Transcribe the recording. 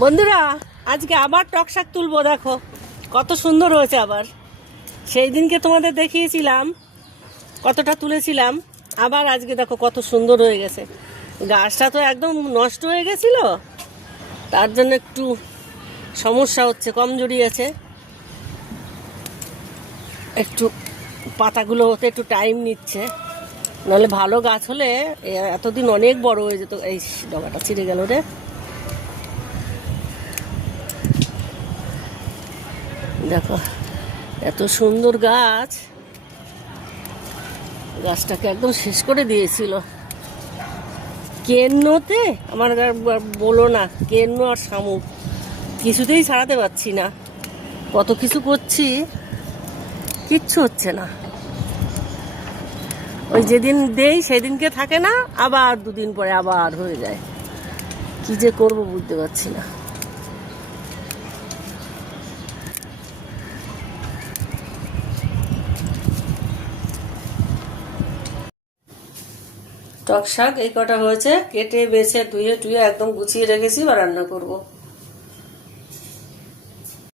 বন্ধুরা, আজকে আবার টক শাক তুলবো। দেখো কত সুন্দর হয়েছে। আবার সেই দিনকে তোমাদের দেখিয়েছিলাম কতটা তুলেছিলাম, আবার আজকে দেখো কত সুন্দর হয়ে গেছে। গাছটা তো একদম নষ্ট হয়ে গেছিল, তার জন্য একটু সমস্যা হচ্ছে, কমজোরি আছে, একটু পাতাগুলো হতে একটু টাইম নিচ্ছে। নাহলে ভালো গাছ হলে এতদিন অনেক বড় হয়ে যেত। এই ডগাটা ছিঁড়ে গেল রে। দেখো এত সুন্দর গাছ, গাছটাকে একদম শেষ করে দিয়েছিল। কেন্নতে আমার বলো না, কেন্ন আর শামুক কিছুতেই ছাড়াতে পারছি না। কত কিছু করছি, কিচ্ছু হচ্ছে না। ওই যেদিন দেই সেদিনকে থাকে না, আবার দুদিন পরে আবার হয়ে যায়। কি যে করব বুঝতে পারছি না। টক শাক এই কটা হয়েছে, কেটে বেছে ধুয়ে টুয়ে একদম গুছিয়ে রেখেছি, বা রান্না করবো।